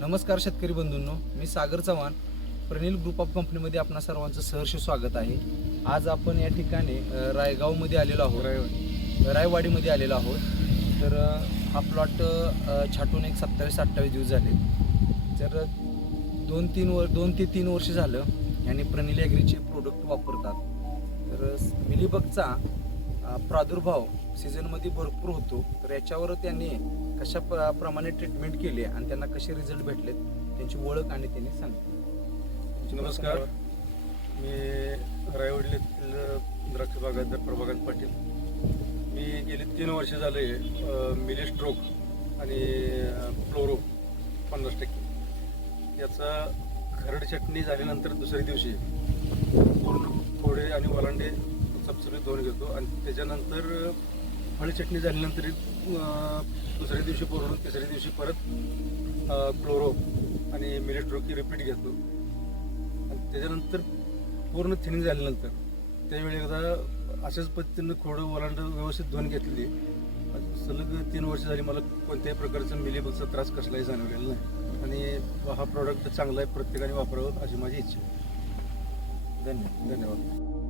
नमस्कार शेतकरी बंधूंनो मी सागर चव्हाण. प्रणील ग्रुप ऑफ कंपनीमध्ये आपणा सर्वांचं सहर्ष स्वागत आहे. आज आपण या ठिकाणी रायगावमध्ये आलेलो आहोत. रायवाडीमध्ये आलेलो आहोत. तर हा प्लॉट छाटून एक सत्तावीस अठ्ठावीस दिवस झाले. तर दोन तीन वर दोन ते तीन वर्ष झालं यांनी प्रणील ॲग्रीचे प्रोडक्ट वापरतात. तर मिलीबगचा प्रादुर्भाव सीझनमध्ये भरपूर होतो. तर याच्यावर त्यांनी कशा प्र- प्रमाणे ट्रीटमेंट केली आणि त्यांना कसे रिझल्ट भेटलेत त्यांची ओळख आणि त्यांनी सांगितली. नमस्कार. मी रायवडील येथील द्राक्ष बागायतदार प्रभाकांत पाटील. मी गेली तीन वर्ष झाले मिली स्ट्रोक आणि फ्लोरो पन्नास टक्के. याचा खरड चटणी झाल्यानंतर दुसऱ्या दिवशी पूर्ण थोडे आणि वलांडे सबसिडी धुवून घेतो आणि त्याच्यानंतर फळ चटणी झाल्यानंतर दुसऱ्या दिवशी पूर्ण तिसऱ्या दिवशी परत क्लोरो आणि मिलेट स्ट्रोक रिपीट घेतो. आणि त्याच्यानंतर पूर्ण थिनिंग झाल्यानंतर त्यावेळी एकदा अशाच पद्धतीनं खोडं ओलांड व्यवस्थित धुवून घेतली सलग तीन वर्ष झाली मला कोणत्याही प्रकारचा मिलेबलचा त्रास कसलाही जाणवलेला नाही. आणि हा प्रॉडक्ट चांगला आहे प्रत्येकाने वापरावं अशी माझी इच्छा आहे. धन्यवाद धन्यवाद.